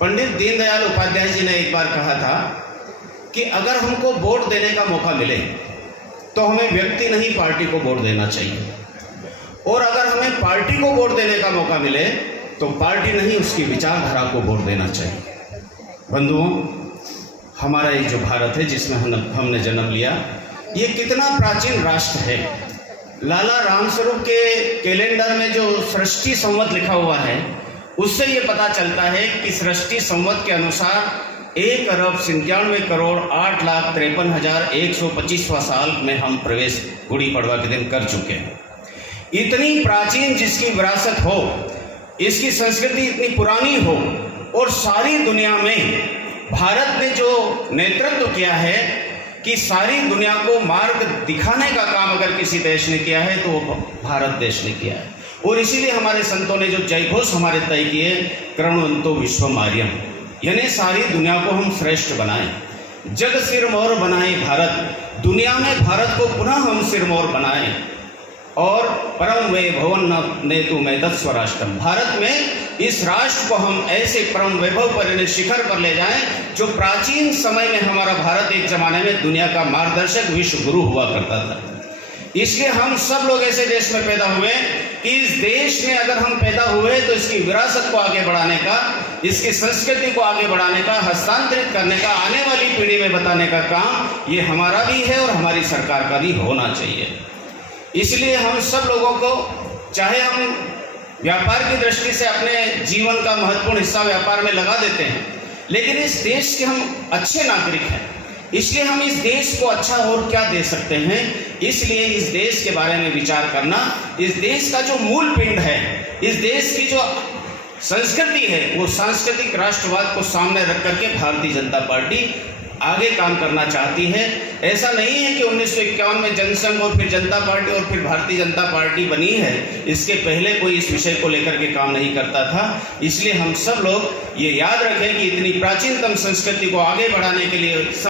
पंडित दीनदयाल उपाध्याय जी ने एक बार कहा था कि अगर हमको वोट देने का मौका मिले तो हमें व्यक्ति नहीं पार्टी को वोट देना चाहिए, और अगर हमें पार्टी को वोट देने का मौका मिले तो पार्टी नहीं उसकी विचारधारा को वोट देना चाहिए। बंधुओं, हमारा ये जो भारत है जिसमें हमने जन्म लिया, ये कितना प्राचीन राष्ट्र है। लाला रामस्वरूप के कैलेंडर में जो सृष्टि संवत लिखा हुआ है उससे ये पता चलता है कि सृष्टि संवत के अनुसार 1,97,08,53,125वां साल में हम प्रवेश गुड़ी पड़वा के दिन कर चुके हैं। इतनी प्राचीन जिसकी विरासत हो, इसकी संस्कृति इतनी पुरानी हो, और सारी दुनिया में भारत ने जो नेतृत्व किया है कि सारी दुनिया को मार्ग दिखाने का काम अगर किसी देश ने किया है तो वो भारत देश ने किया है। और इसीलिए हमारे संतों ने जो जयघोष हमारे तय किए, करुणवंतो विश्वमार्यम, यानी सारी दुनिया को हम श्रेष्ठ बनाएं, जग सिरमौर बनाए भारत, दुनिया में भारत को पुनः हम सिरमौर बनाएं, और परम वैभवन नेतु मेदस्व राष्ट्रम, भारत में इस राष्ट्र को हम ऐसे परम वैभव पर, शिखर पर ले जाएं जो प्राचीन समय में हमारा भारत एक जमाने में दुनिया का मार्गदर्शक विश्व गुरु हुआ करता था। इसलिए हम सब लोग ऐसे देश में पैदा हुए कि इस देश में अगर हम पैदा हुए तो इसकी विरासत को आगे बढ़ाने का, इसकी संस्कृति को आगे बढ़ाने का, हस्तांतरित करने का, आने वाली पीढ़ी में बताने का काम ये हमारा भी है और हमारी सरकार का भी होना चाहिए। इसलिए हम सब लोगों को, चाहे हम व्यापार की दृष्टि से अपने जीवन का महत्वपूर्ण हिस्सा व्यापार में लगा देते हैं, लेकिन इस देश के हम अच्छे नागरिक हैं, इसलिए हम इस देश को अच्छा और क्या दे सकते हैं, इसलिए इस देश के बारे में विचार करना, इस देश का जो मूल पिंड है, इस देश की जो संस्कृति है, वो सांस्कृतिक राष्ट्रवाद को सामने रख करके भारतीय जनता पार्टी आगे काम करना चाहती है। ऐसा नहीं है कि 1951 में जनसंघ और फिर जनता पार्टी और फिर भारतीय जनता पार्टी बनी है, इसके पहले कोई इस विषय को लेकर के काम नहीं करता था। इसलिए हम सब लोग ये याद रखें कि इतनी प्राचीनतम संस्कृति को आगे बढ़ाने के लिए